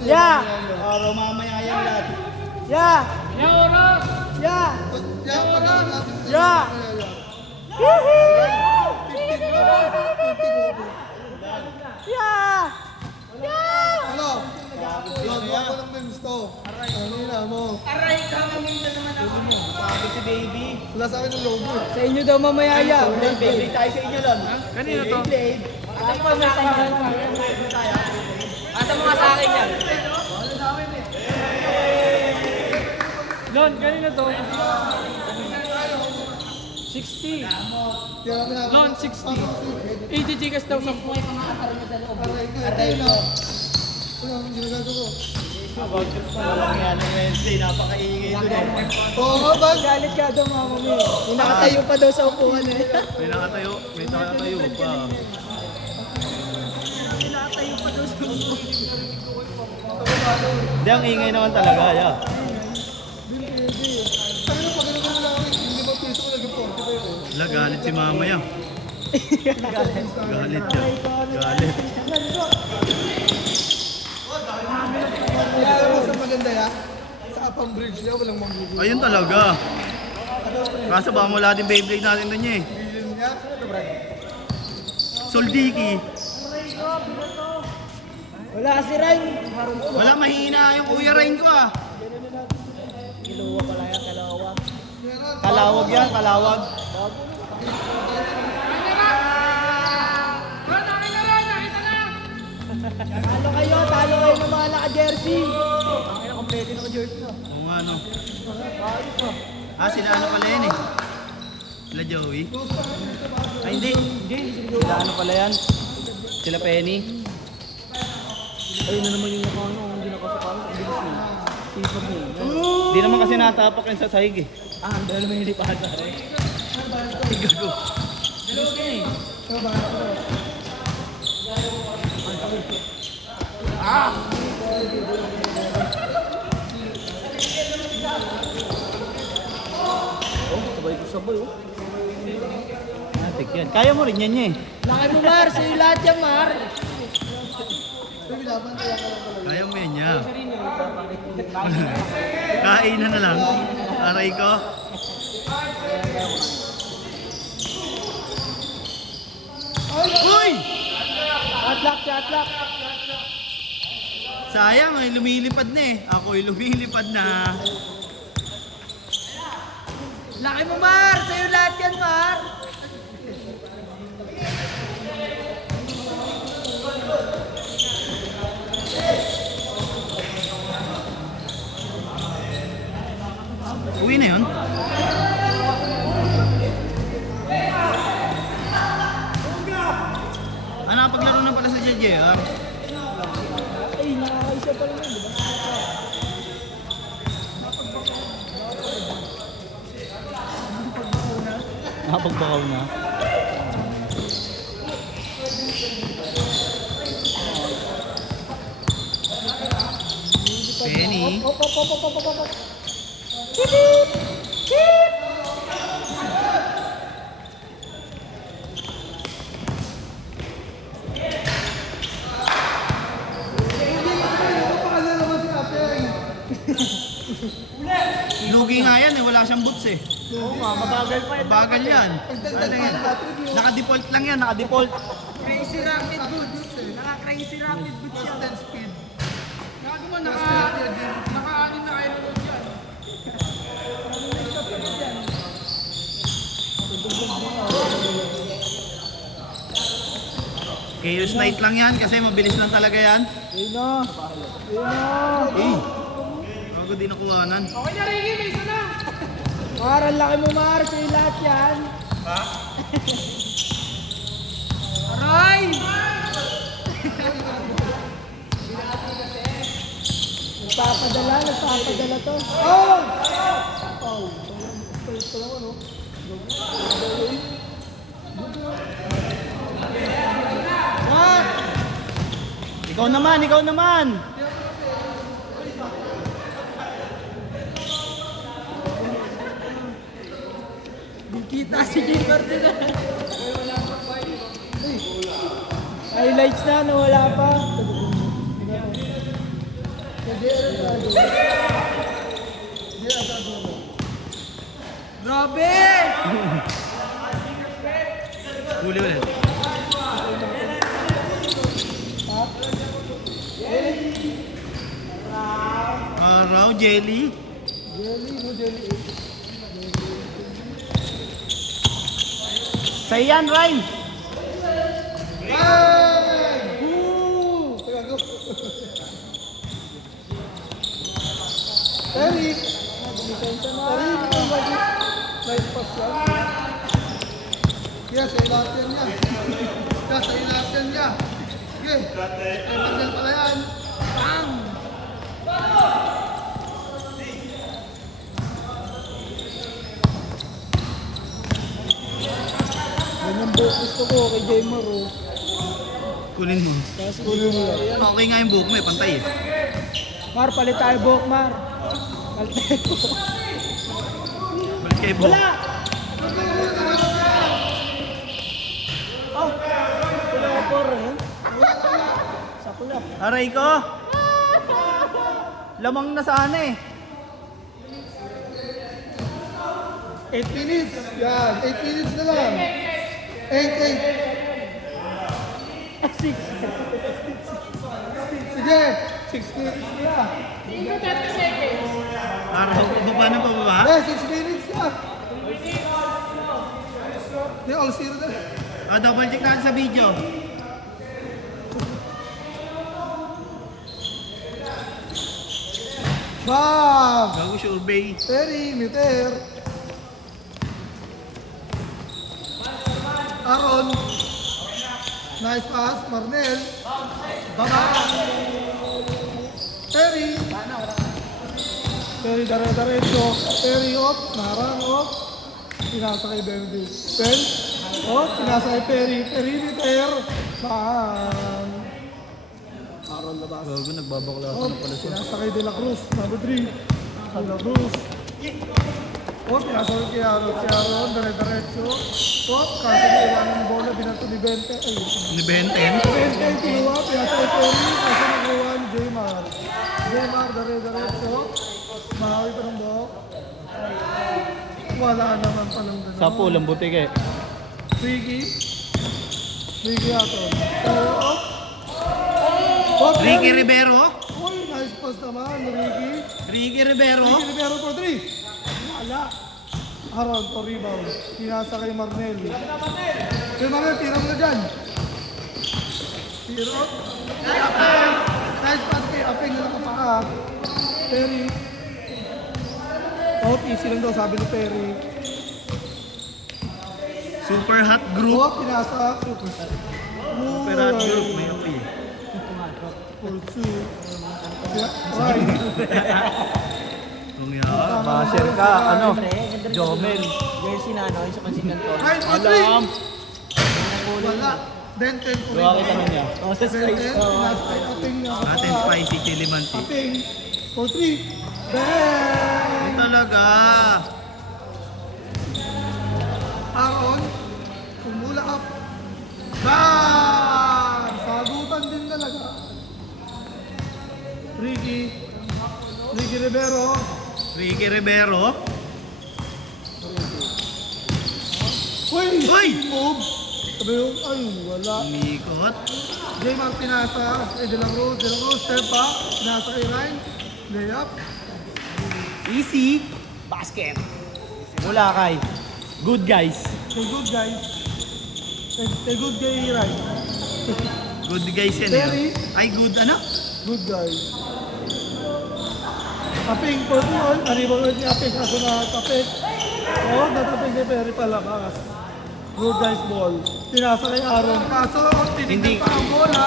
Yeah! Araw mamaya yan lahat. Yeah! Yeah, oras! Yeah! Yeah, pag-aral natin. Yeah! Yeah! Yeah! Ano? Gagawa ko ng memes to. Ano yun mo? Aray ka, maminta naman ako. Sabi si baby. Wala sa akin ng logo. Sa inyo daw mamaya yan. Beyblade tayo sa inyo lang. Kanino to? Beyblade. Asa mga sa akin yan? Lon, kanino to? 60. Lon, 60. 80 gigas daw sa buhay mga ataro mo sa loob. Aray ko. Ano ang ginagawa ko? Walang yan ng Wednesday, napakaingay doon eh. Oo nga ba? Galit ka daw mama mo. May nakatayo pa daw sa upuan eh. May nakatayo pa. Nakatayo pa daw sa upuan. Hindi, ang ingay naman talaga, yeah. Ano pag ano na lang? Hindi ba piso ko nag-40 pa yun? Wala, galit si mama yan. Galit siya. Galit. Kaya alam mo sa maganda ya? Sa Apang Bridge niya, walang manggugulo. Ayun talaga. Kaso baka wala din Beyblade natin doon niya eh. Bilin niya. Soldiki. Wala si Ryan. Wala, mahina yung Kuya Rain ko ah. Kiluwa pala yan, kalawa. Kalawag yan, kalawag. Talo kayo ng mga naka-jersey. Ang ina, kompleto naka-jersey na. Oo nga no. Sila ano pala yan eh. Sila Joey. Ay hindi. Sila ano pala yan. Sila Penny. Ayun na naman yung nakano, hindi nakasakalo. Ang bilis niya. Sipag niya. Di naman kasi natapak yan sa sahig eh. Ang dahil naman yung lipasa rin. Gago. Bilis niya eh. Sabay ko sabay oh. Matik yan. Kaya mo rin yan niya eh. Laki mo Mar, sa'yo lahat yan Mar. Kaya mo yan niya. Kainan na lang. Aray ko. Uy! Atlak. Sayang ay lumilipad na eh. Ako'y lumilipad na. Laki mo Mar, sa'yo lahat yan Mar. Uwi na yun? Paglaro na pala sa JJR. Ay, nakakaisa pa rin yun, di ba? Nakapagbakaw na. Penny. Op. Lugi nga yan eh, wala siyang boots eh. Oo nga, mabagal pa yan. Bagal yan. Ano yan? Naka-default lang yan, naka-default. Crazy rapid boots. Naka-crazy rapid boots yan. Gago mo, naka-anin na kayo nun yan. Chaos Night lang yan kasi mabilis lang talaga yan. Ayun na. Eh, bago di nakuhanan. Okay na, Ricky, may isa na. Mar, ang laki mo Mar, sa'yo lahat yan. Aray! Nagpapadala to. Oh! What? Ikaw naman! Di kita si Jay Martin na. Highlights na, nawala pa. Grabe! Huli ulit. Araw, jelly. Jelly, no jelly. Sa'yo yan, Ryan. Ay! Woo! Teka, go. Terry! Terry, nice pass yan. Yes, ay lahat yan niya. Yes, ay lahat yan niya. Sige, ay tanggal pala yan. Bang! Ganyan buhok gusto ko kay Jaymar oh. Kunin mo. Kunin mo yan. Okay nga yung buhok mo eh, pantay eh. Mar, palit tayo buhok, Mar. Palit tayo buhok. Balik kay buhok. Wala! Oh! Wala ako rin. Sa kulap. Aray ko! Lamang na sana eh. 8 minutes. Yan, 8 minutes na lang. 8. Sige, 6 minutes na. Araw, baba na pababa. Eh, 6 minutes na. Hindi, all zero na. Double check natin sa video. Bam! Gago survey. Terry, meter. Aaron. Nice pass, Marnel. Baba. Terry. Terry, dare-darecho. Terry, off. Narang, off. Pinasa kay Bendy. Ben. Off. Pinasa kay Perry. Perry, meter. Bam. Aaron labas. Gago, nagbabaklasan Oh, na pala siya. pinasa kay De La Cruz, number 3. De La Cruz. Oh, pinasa kay Aaron. Si Aaron, dire-diretso. Oh, kasi naiwan ng bola, binato ni Bente. Ay, Ni Benten. Bente, kinuha, pinasa kay Perry. Kasi nakuha ni Jaymar. Jaymar, dire-diretso. Mahawi pa ng buhok. Wala naman palang gano'n. lambutik eh. Ricky. Ricky Aton. Oh, Ricky Rivero. Uy, nice pass naman, Ricky. Ricky Rivero. Ricky Rivero for 3. Wala. Aaron for rebound. Pinasa kay Marnel. Kay Marnel, tira mo na dyan. Tiro. Apeng. Nice pass kay Apeng na nakapaka. Perry. Out, easy lang daw, sabi ni Perry. Super hot group. Oh, pinasa. Super hot group. May okay. For 2. Right. Kung yan. Basher ka, ano? Jomel. Jersey na ano, yung sa pansikan ko. Right for 3. Wala. Then 10 for rebound. niya. Oh, sa Then 10, size. pinasa kay Apeng na Atin nakapaka. spicy chili mansi. Apeng for 3. Bang! Talaga. Aaron, kumula up. Bang! Sagutan din talaga. Ricky Rivero. Ricky Rivero. Uy! Uy! Move! Sabi yung, ay, wala. Umikot. Jaymar pinasa. De La Cruz, step back. Pinasa kay Ryan. Layup. Easy. Basket. Mula kay Good Guys. Say good guys. Say good guy, Ryan. Good Guys yan Terry. eh. Ay, good ano? Good guys. Apeng for all. Arriba ulit ni Apeng. Kaso na tapik. Oo, natapik ni Perry palabas. Good guys ball. Pinasa kay Aaron. Kaso, tinignan Hindi. pa ang bola.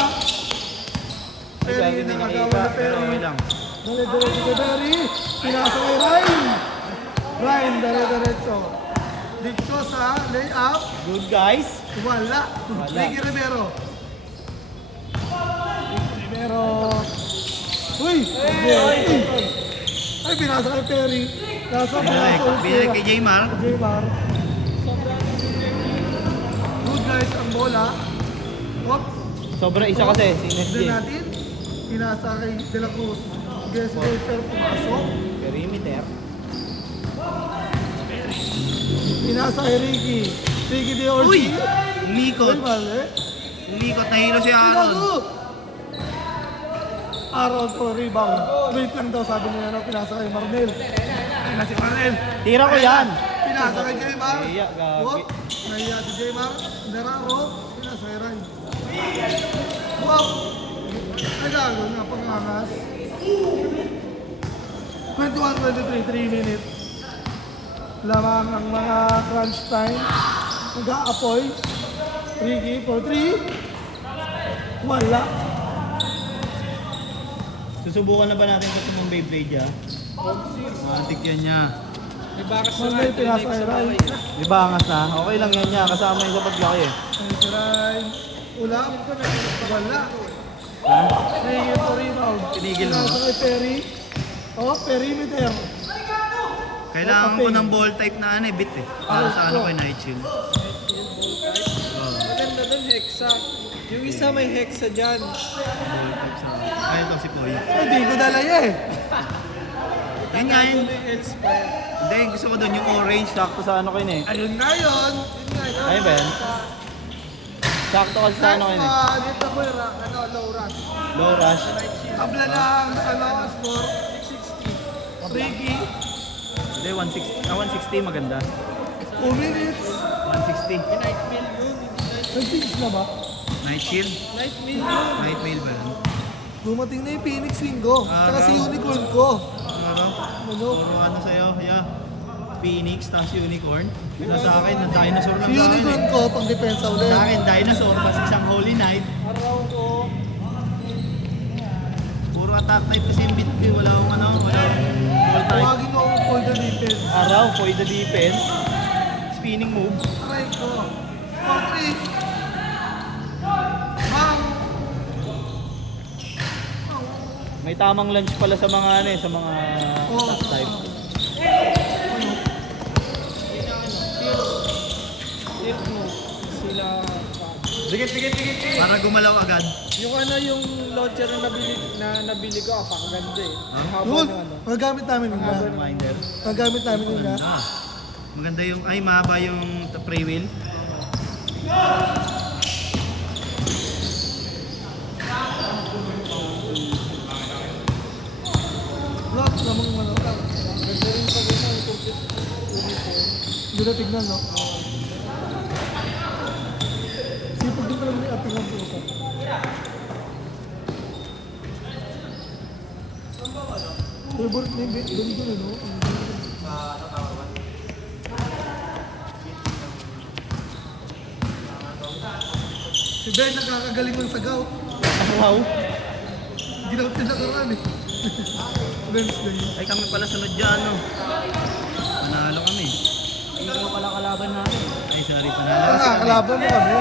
Perry Hindi nakagawa nakita. na Pero okay Perry. lang. Dali-diretso kay Perry. Pinasa kay Ryan. Ryan, dali-diretso. Dito sa layup. Good Guys. Wala. Ricky Rivero. Rivero. Uy! Ay, pinasa kay Perry. Kaso, pinasa ulit Binalik kay Jaymar. Jaymar. Good guys ang bola. Hop. Sobra isa kasi. Then natin, pinasa kay De La Cruz. Jesse Draper pumasok. Perimeter. Pinasa kay Ricky. Ricky de Orsi. Uy! Uy, Likot. mali. Likot, nahilo si Aaron. Pinago! Aaron for rebound. Wait lang daw sabi niya na pinasa kay Marnel. Ayun na si Marnel. Tira ko yan. Pinasa kay Jaymar. Iya, gagi. Wop. Nahiya si Jaymar. Dararo. Pinasa kay Ryan. Wop. Nagago na pangangas. 21-23, 3 minutes. Lamang ang mga crunch time. Nag-aapoy. Ricky for 3. Wala. Susubukan na ba natin ito ng Beyblade ya? Matik yan niya. May bakas na Marnel pinasa kay Ryan. Di ba angas na? Okay lang yan niya. Kasama yung sa paglaki eh. Ayun si Ryan. Ulam. Wala. Ha? Ricky for rebound. Tinigil mo? Pinasa kay Perry. Oh, perimeter. Kailangan ko ng ball type na ano eh, bit eh. Para sa ano kay Night Shield. Maganda dun, Hexa. Yung isa may Hexa dyan. Ball type sa... Ay, ito si Poy. Hindi ko dala eh. Yun nga yun. Inspire. Hindi, gusto ko doon yung orange. Sakto sa ano ko yun eh. Ayun nga yun. Ayun ba yan? Sakto kasi sa ano ko yun eh. Dito ko yung low rush. Low rush. Tabla lang, score. 660. Ricky. Hindi, 160 maganda. 2 minutes. 160. Night Mill yun. Nag-finish na ba? Night Shield. Night Mill yun. Night Mail ba yan? Dumating na yung Phoenix Linggo. Tsaka si Araw. Unicorn ko. Ano? Ano? Puro ano sa'yo? Yeah. Phoenix, tapos Unicorn. Pero sa akin, na dinosaur lang Si sa akin Unicorn eh. ko, pang depensa ulit. Sa akin, dinosaur, mas isang Holy Knight. Araw ko. Puro attack type kasi yung bit ko. Wala akong ano, wala akong ball type. Tawagin mo ako for the defense. Araw, Poy the defense. Spinning move. Aray ko. For 3. Bang! May tamang lunch pala sa mga ano eh, sa mga Oh, attack type. Tip mo. Sila. Para gumalaw agad. Yung ano yung launcher na nabili ko, apakaganda eh. Ang haba Yun, ng ano. magagamit namin yun na. Reminder. Magagamit namin yun na. Maganda. Maganda yung, ay mahaba yung pre wheel. Lot, namang ano. Ganda rin pag ito, yung complete uniform. Hindi na tignan, no? Sipag din talaga ni ating ang puso. Favorite name, doon doon, ano? Si Ben, nakakagaling ng sagaw. Wow. Ginaw tinakaraan eh. Ben's day. Ay kami pala sunod dyan, no? Panalo kami. Hindi mo pala kalaban natin. Ay, sorry, panalo kasi kami. Kalaban mo kami.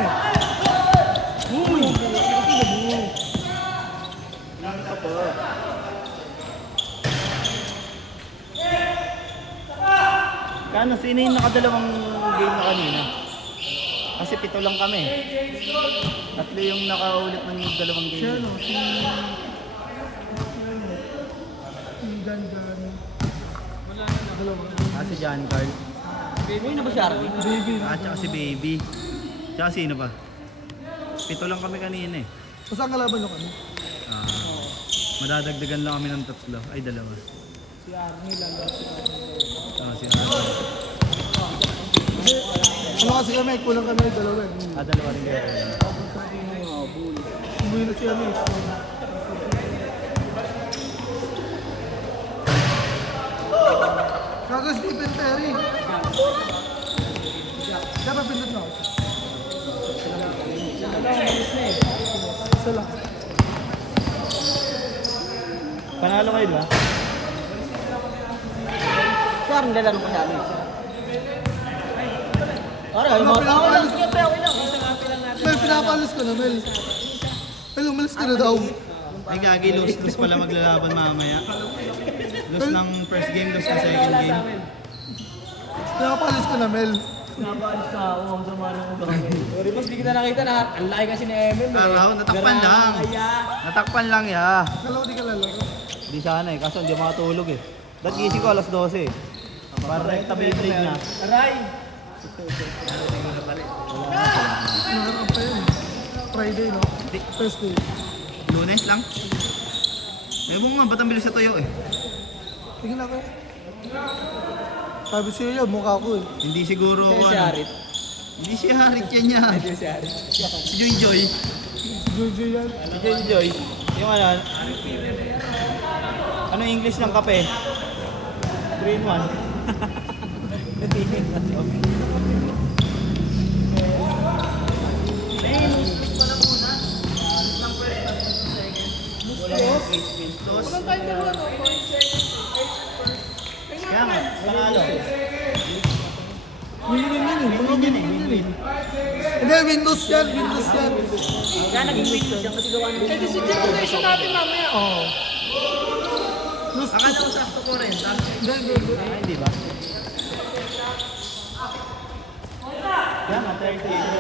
Uy! Kano, sino yung nakadalawang game na kanina? Kasi 7 lang kami. Tatlo yung nakaulit ng dalawang Si game. ano, si Dan Dan. Wala na. Dalawa. Si John Carl. Baby na ba si Arvin? Baby. Tsaka si Baby. Tsaka sino ba? 7 lang kami kanina eh. Basta ang kalaban nyo kami. Madadagdagan lang kami ng 3. Ay, 2. Si Arnie lang daw si Arnie. Tsaka si Arnold. Ano kasi kami, kulang kami dalawa eh. 2 rin kayo. Umuwi na siya eh. Kaga Stephen Terry. Dapat pindot na ako. Isa lang. Panalo kayo, di ba? Si Arnie lalaro pa si Arnie. Ano, pinapalis? Mel, pinapalis ko na, Mel. Mel, umalis ka na daw. Ay, gagi, lose pala maglalaban mamaya. Lose ng first game, lose ng second game. Pinapalis ko na, Mel. Sorry, boss, di kita nakita na. Ang laki kasi ni Emil. Araw, natakpan lang. Natakpan lang, ya. Kalaw di ka lalaro. Hindi sana eh, kaso hindi makatulog eh. Ba't gising ko alas 12 eh. Para na yung tabi-blade na. Aray! Naharap pa yun. Friday, no? Thursday. Lunes lang. Ewan ko nga, ba't ang bilis sa tuyo eh? Tingin ako. Sabi siya yun, mukha ko eh. Hindi siguro Kaya si Harit. Hindi si Harit yan. Kaya si Harit. Si Joy Joy. Jojo yan. Si Joy Joy. Yung ano English ng kape? 3 in 1. Walang time na wala, no? Kaya nga, panalo. Win-win yun eh. Mga win-win yun eh. Hindi, Windows yan. Windows yan. Kaya naging Windows siya kasi gawa ng Eh, di si Jiro na isa natin mamaya. Oo. Akala ko sakto ko rin. Hindi. Hindi ba? Kaya nga, 30.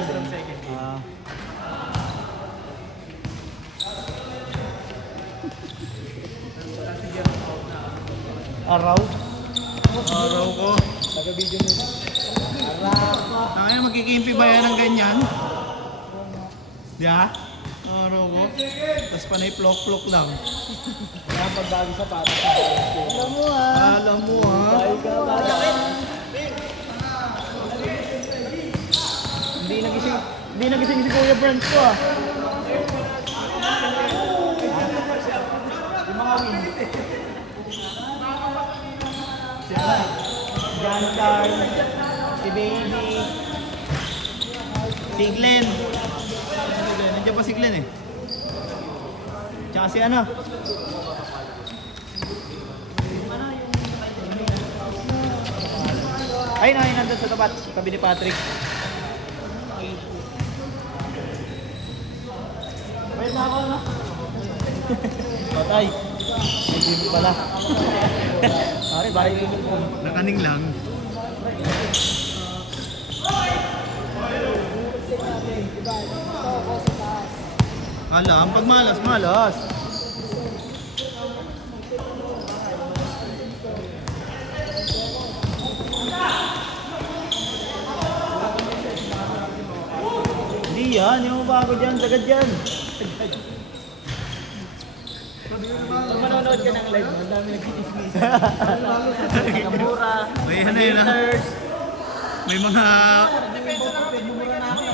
Araw? Araw ko. taga-video nila. Tangina, magkikimpi ba yan ng ganyan? Di ha? Araw ko. Tapos panay plok-plok lang. Kaya ang pagbago sa pata. Alam mo ha? Hindi nagising si Kuya Brent ko ah. Yung mga win. John Carl, si Baby, si Glenn. Nandiyan pa si Glenn eh. Tsaka si ano? Ay, nandun sa tapat, tabi ni Patrick. Wait na ako, no? Patay. May game pala. Pare, balik yung phone. Nakaning lang. Alam, pag malas, malas. Hindi yan, yung bago dyan, sagad dyan. Pag manonood ka ng live, ang dami nagkikismis. Mura, May ano yun ah. haters. May mga... Mura na ako.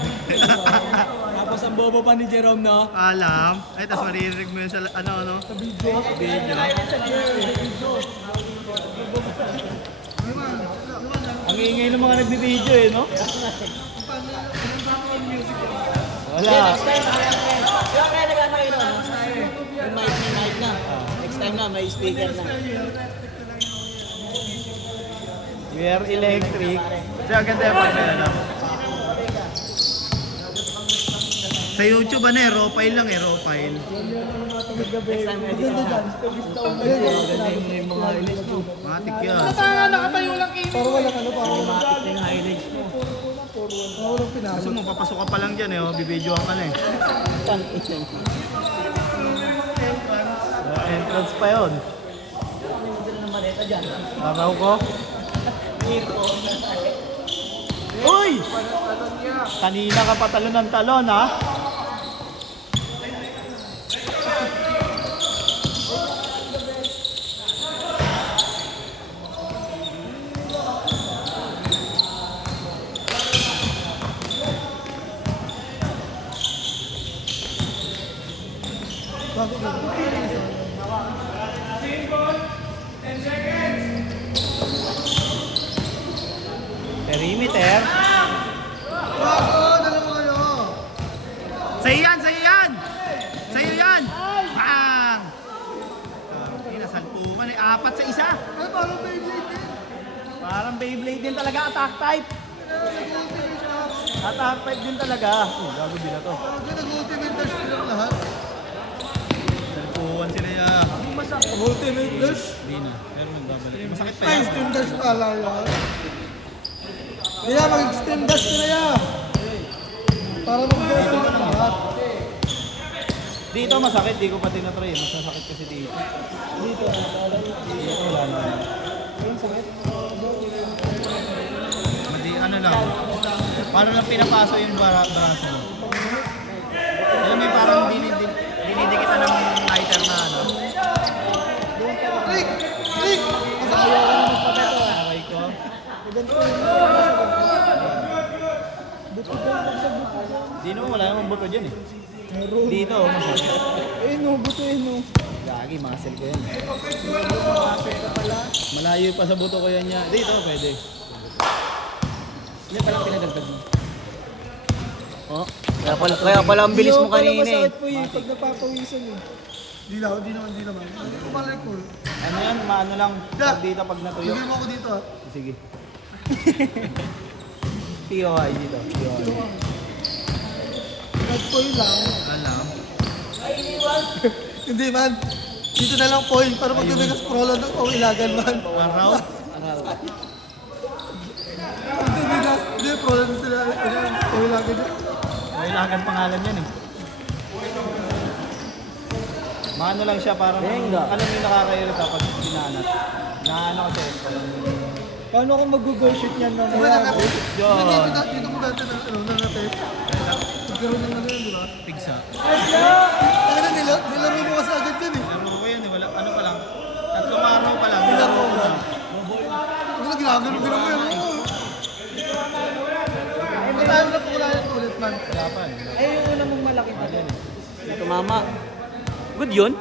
Tapos ang bobo pa ni Jerome, no? Alam. Ay, tapos maririnig mo yun sa ano. Sa video. Ang ingay ng mga nagbibideo eh, no? Wala. Next time, kaya nag-ano kayo no? May mic na. Next time na, may speaker na. We are electric. Diyan, ganda yung pag ano. Sa YouTube ano eh, raw file lang eh, raw file. Next time, edit na. Ganda yung mga highlights mo. Matik yan. Tanga, nakatayo lang kayo. Para walang ano, para Matik na yung highlights mo. walang pinasok. Kasi mo, papasok ka pa lang dyan eh, oh, bibidyoan ka na eh. Saan? Isang. Entrance pa yun. Ng maleta dyan. Araw ko. Uy! Kanina ka pa talon ng talon ha? Perimeter. Dala mo kayo. Sa'yo yan! Sa'yo yan! Sa'yo yan! Bang! Nasalpukan eh. 4 sa isa. Ay, parang Beyblade din. Parang Beyblade din talaga. Attack type. Attack type din talaga. Gago din na to. Parang nag-ultimate dash silang lahat. Salpukan sila yan. Ultimate dash? Hindi na. Pero nagbabalik. Masakit pa Ay, yan. extreme dash pala yan. Kaya mag-extreme dash ka na yan. Para mag-dash lahat. Di Dito masakit, di ko pa tinatry. Masasakit kasi dito. Dito. Dito wala naman. Ayun, sakit. Madi, ano lang. Parang lang pinapaso yung braso mo. Alam mo yung parang dinidikitan ng lighter na ano. Rick! Rick! Ayaw ka na magpabeto. Aray ko. Di naman wala namang buto dyan eh. Meron. Dito, masakit. Eh no, buto eh no. Gagi, muscle ko yan. Makasal ka pala. Malayo pa sa buto ko yan niya. Dito, pwede. Hindi palang pinadagdag mo. Oh, kaya pala ang bilis mo kanina eh. Masakit po eh, pag napapawisan eh. Di naman. Hindi ko ma-record. Ano yan, maano lang. Pag dito, pag natuyo. Bigyan mo ako dito ah. Sige. POI dito. POI. Nag-point lang. Alam. Hindi man. Dito na lang point para pag tumigas prolo ng pawilagan man. One round? Hindi, prolo na sila. Pawilagan dyan. May lagan pangalan yan eh. Maano lang siya parang, Benga. alam mo yung nakakairita pag pinanat. Naano kasi, parang, Paano kung mag-goal shoot yan na Yun. Dito mo dati na na-test. Nagkaroon ng ano yun, di ba? pigsa. Ano nilaro mo kasi agad yan eh. Laro ko yan eh, wala, ano pa lang. 3 araw pa lang. Nilaro Laro ko mo. na. Ano ginagano mo yan? Matayo na po ulit man. Wala pa. Ay, yung una mong malaki pa. Tumama. Good yun?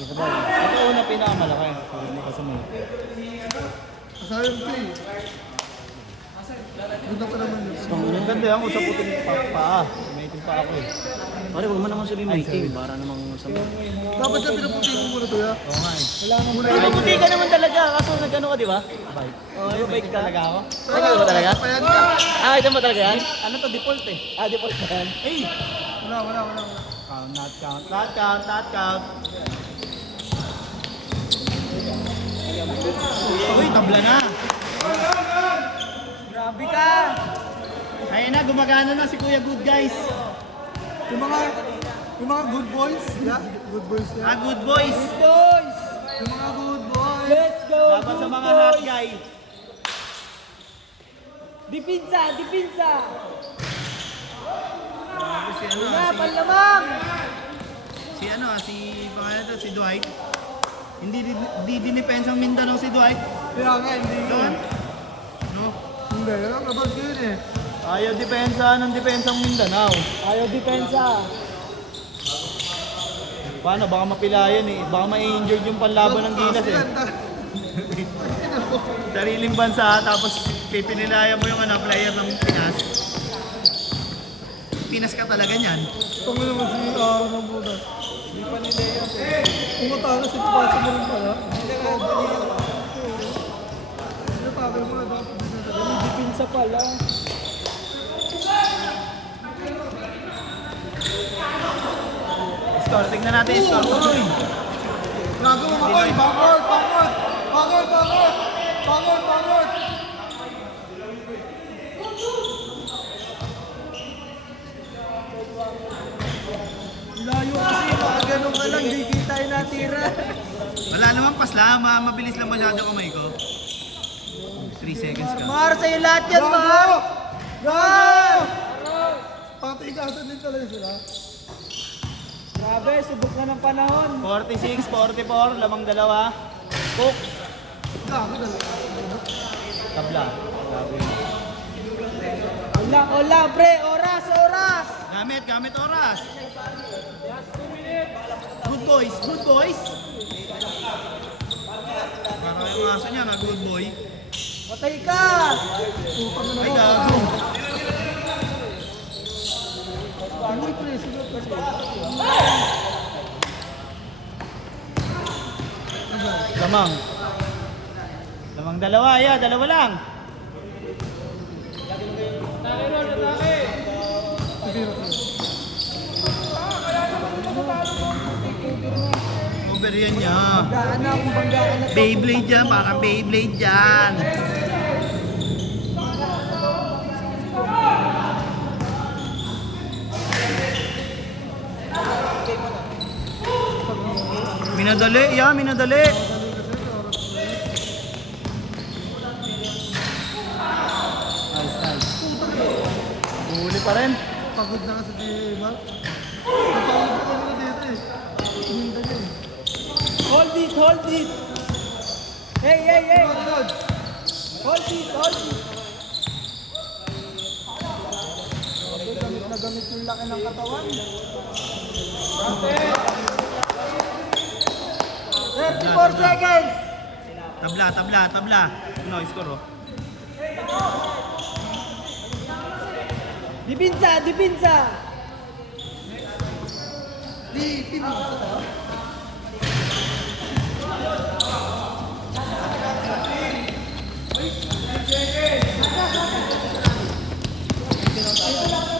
Ito una pinakamalaki. Hindi ka sumay. Masayang ito eh. Ganda pa naman yun. Ang ganda yan, usap puting paa. May itim pa ako eh. Pare, huwag mo naman sabihin may team. Para namang sama. Dapat siya pinaputi mo muna to ya. Oo nga eh. Wala nang muna Ay, puti ka naman talaga. Kaso nag-ano ka, di ba? Bike. Oh, bike ka. Talaga ako? Ay, ito ba talaga? Payag ka. Ah, ito ba talaga yan? Ano to, default eh. Ah, default ba yan? Hey! Wala. Count, not count, not count, not count. Uy, tabla na. Grabe ka. Ayun na, gumagana na si Kuya Good Guys. Yung mga good boys. Yeah, good boys Ah, yan. good boys. Boys! Yung mga good boys. Let's go, Dapat sa mga hot guy. Dipinsa! Si ano, Panlamang! si pangalan to, si Dwight. Hindi dinipensang Mindanao si Dwight. Kaya nga, hindi Doon. No? Hindi, ang abag yun eh. Ayaw depensa ng dipensang Mindanao. Ayaw depensa. Paano? Baka mapilayan eh. Baka ma-injured yung panlaban ng Gilas eh. Sariling bansa tapos pipinilayan mo yung player ng Pinas. Pinas ka talaga niyan. Tungo naman si Aaron ng butas. Hindi pa nila yan eh. Pumatalo si Pasa mo rin pala. Sinatagal mo na dapat. Dipinsa pala. Score, tingnan natin yung score. Uy! Gago mo Makoy! Bangor! Layo kasi, baka ganun ka lang, di kita yung natira. Wala naman pasla, mabilis lang masyado kamay ko. 3 seconds ka. Mar, sa'yo lahat yan, Mar! Gago! Patigasan din talaga sila. Grabe, subok na ng panahon. 46, 44, lamang dalawa. Cook. Gago na lang. Tabla. Ola, pre, oras! Gamit oras. Good boys. Parang yung aso niya na good boy. Patay ka! Ay gago. Hindi pre, sunod kasi. Lamang dalawa, dalawa lang. Over yan niya. Gaan na akong banggaan na to. Beyblade dyan, parang Beyblade dyan. Minadali, yeah, minadali. Nice, nice. Huli pa rin. Pagod na kasi si Mark. Napagod na kami na dito eh. Tuminda niya eh. Hold it, hold it. Hey, hey, hey. Pagod. Hold it, hold it. Gamit na gamit yung laki ng katawan. 34 seconds. Tabla, tabla, tabla. No, score oh. Dipinsa, dipinsa. Di, pinasa ka.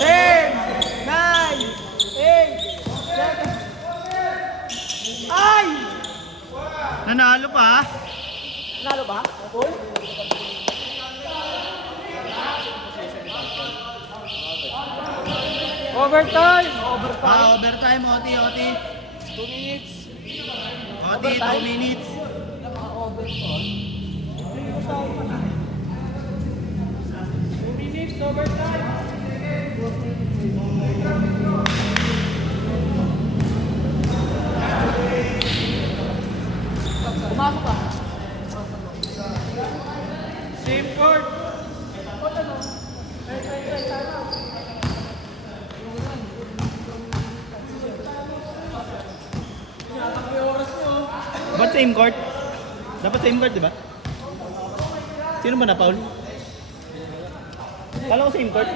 Ten, nine, eight, seven. Ay! Nanalo pa? Nalo ba? Full? Overtime! Overtime, OT, OT. 2 minutes. OT, 2 minutes. 2 minutes, overtime. Pumasok ka. Same court. Ba't same court? Dapat same court, di ba? Sino ba na-foul? Kala ko same court.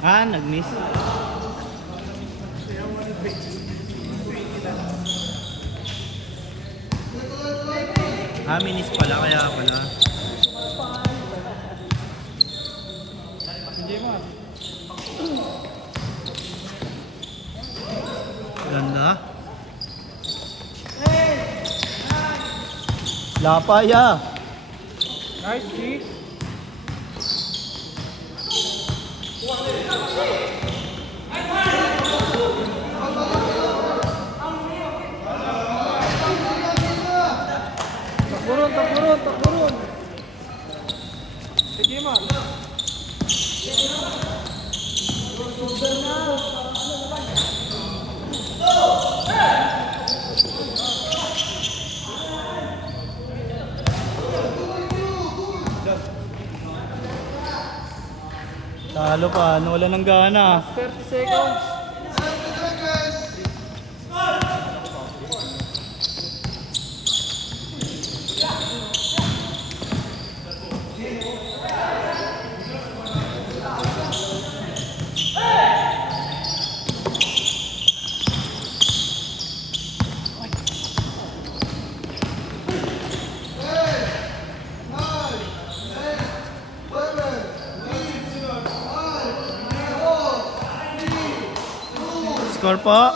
Ah, nag-miss. Ah, minis pala, kaya pala. Ganda. Lapaya. Nice kick. Takburon, takburon, takburon. Sige, ma. Talo pa, wala ng gana. 30 seconds. Score po,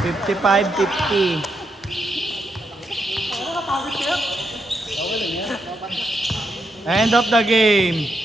55-50. End of the game.